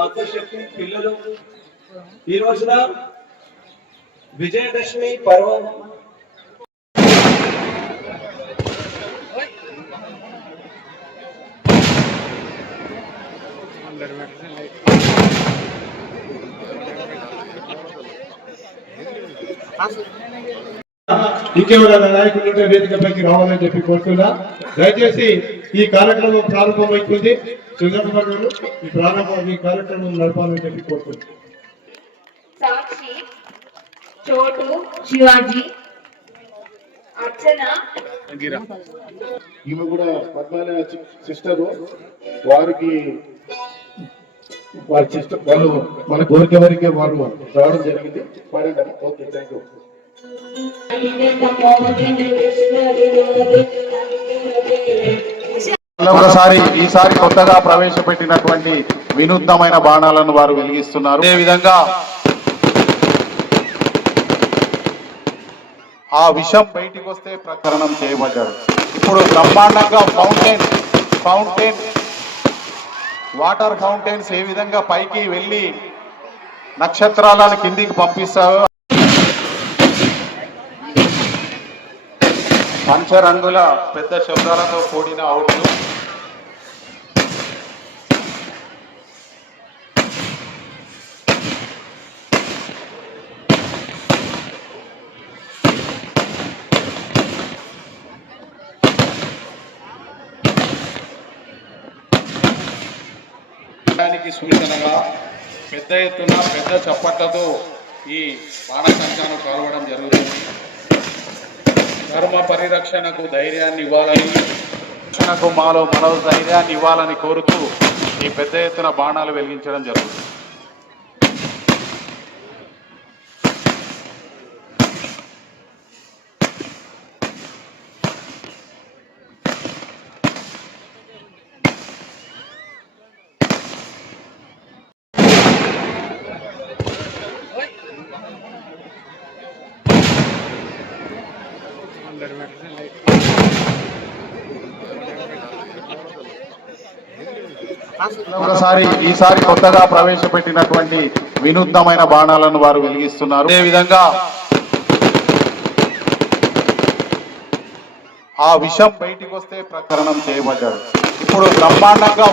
మాతృశక్తి పిల్లలు ఈ రోజున విజయదశమి పర్వం ఇంకేమైనా నాయకులు వేదికపైకి రావాలని చెప్పి కోరుతున్నా. దయచేసి ఈ కార్యక్రమం ప్రారంభమైంది. సుజాకుమార్ గారు ఈ కార్యక్రమం నడపాలని చెప్పి కోరుతున్నా. సాక్షి, చోటు, శివాజీ, అర్చన, ఈమె కూడా పద్మాలయ సిస్టర్. వారికి వారి సిస్టర్ వాళ్ళు మన కోరిక వరకే వారు రావడం జరిగింది. పాడండి. Okay, thank you. ఈసారి కొత్తగా ప్రవేశపెట్టినటువంటి వినూత్నమైన బాణాలను వారు వెలిగిస్తున్నారు. అదేవిధంగా ఆ విషయం బయటికి వస్తే ప్రకరణం చేయబడ్డాడు. ఇప్పుడు బ్రహ్మాండంగా ఫౌంటైన్ వాటర్ ఫౌంటైన్స్ ఏ విధంగా పైకి వెళ్ళి నక్షత్రాలను కిందికి పంపిస్తాయో పంచరంగుల పెద్ద శబ్దాలతో కూడిన అవుట్లు సూచనగా పెద్ద ఎత్తున పెద్ద చప్పట్లతో ఈ బాణసంచాను కాల్వడం జరుగుతుంది. ధర్మ పరిరక్షణకు ధైర్యాన్ని ఇవ్వాలని, రక్షణకు మాలో ధైర్యాన్ని ఇవ్వాలని కోరుతూ ఈ పెద్ద ఎత్తున బాణాలు వెలిగించడం జరుగుతుంది. ఈసారి కొత్తగా ప్రవేశపెట్టినటువంటి వినూత్నమైన బాణాలను వారు వెలిగిస్తున్నారు. అదేవిధంగా ఆ విషయం బయటికి వస్తే ప్రకరణం చేయబడ్డాడు. ఇప్పుడు బ్రహ్మాండంగా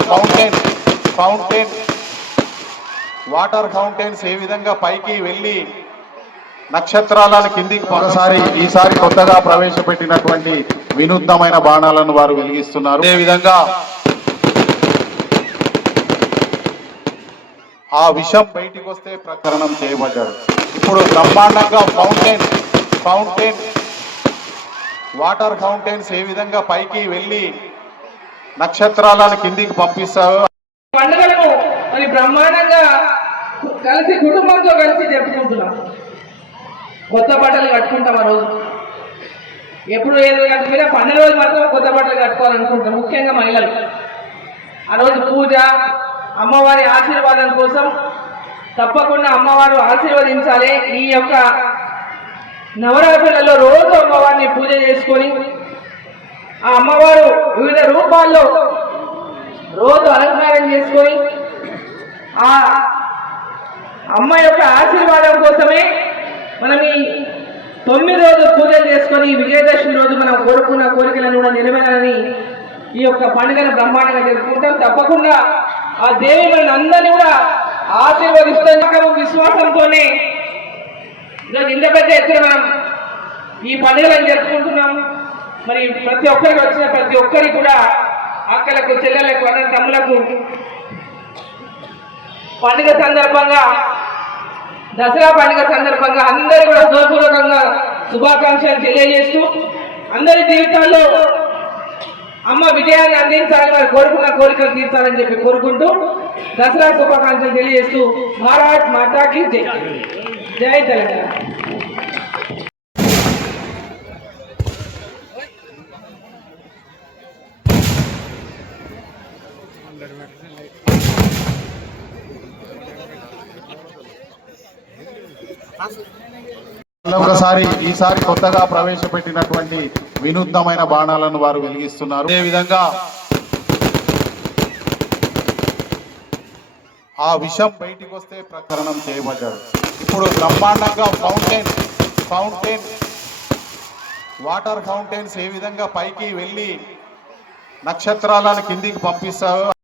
ఫౌంటైన్ వాటర్ ఫౌంటైన్స్ ఏ విధంగా పైకి వెళ్ళి నక్షత్రాలను కిందికి ఈసారి కొత్తగా ప్రవేశపెట్టినటువంటి వినూత్నమైన బాణాలను వారు వెలిగిస్తున్నారు. అదేవిధంగా ఆ విషయం బయటికి వస్తే ప్రకరణం చేయబడ్డాడు. ఇప్పుడు బ్రహ్మాండంగా ఫౌంటైన్ వాటర్ ఫౌంటైన్స్ ఏ విధంగా పైకి వెళ్ళి నక్షత్రాలను కిందికి పంపిస్తాయో పండుగలను మరి బ్రహ్మాండంగా కలిసి కుటుంబంతో కలిసి జరుపుకుంటున్నాం. కొత్త బట్టలు కట్టుకుంటాం. ఆ రోజు ఎప్పుడు ఏదో కట్టుకున్నా పండుగ రోజు మాత్రం కొత్త బట్టలు కట్టుకోవాలనుకుంటాం. ముఖ్యంగా మహిళలు ఆ రోజు పూజ, అమ్మవారి ఆశీర్వాదం కోసం తప్పకుండా అమ్మవారు ఆశీర్వదించాలి. ఈ యొక్క నవరాత్రులలో రోజు అమ్మవారిని పూజ చేసుకొని ఆ అమ్మవారు వివిధ రూపాల్లో రోజు అలంకారం చేసుకొని ఆ అమ్మ యొక్క ఆశీర్వాదం కోసమే మనం ఈ 9 రోజులు పూజలు చేసుకొని విజయదశమి రోజు మనం కోరుకున్న కోరికలను కూడా నెరవేరాలని ఈ యొక్క పండుగను బ్రహ్మాండంగా జరుపుకుంటాం. తప్పకుండా ఆ దేవి మన అందరినీ కూడా ఆశీర్వదిస్తున్న విశ్వాసంతోనే ఈరోజు ఇంత పెద్ద ఎత్తున మనం ఈ పండుగలను జరుపుకుంటున్నాం. మరి ప్రతి ఒక్కరికి వచ్చిన ప్రతి ఒక్కరికి కూడా అక్కలకు, చెల్లెలకు, అన్న తమ్ములకు పండుగ సందర్భంగా, దసరా పండుగ సందర్భంగా అందరూ కూడా హృదయపూర్వకంగా శుభాకాంక్షలు తెలియజేస్తూ అందరి జీవితాల్లో అమ్మ విజయాన్ని అందించాలని వారు కోరుకున్న కోరికలు తీర్చాలని చెప్పి కోరుకుంటూ దసరా శుభాకాంక్షలు తెలియజేస్తూ భారత్ మాతాకి జై. జై తెలంగాణ. ఈసారి కొత్తగా ప్రవేశపెట్టినటువంటి వినూత్నమైన బాణాలను వారు వెలిగిస్తున్నారు. అదేవిధంగా ఆ విషం బయటికి వస్తే ప్రకరణం చేయబడ్డాడు. ఇప్పుడు బ్రహ్మాండంగా ఫౌంటైన్ వాటర్ ఫౌంటైన్స్ ఏ విధంగా పైకి వెళ్ళి నక్షత్రాలను కిందికి పంపిస్తాయో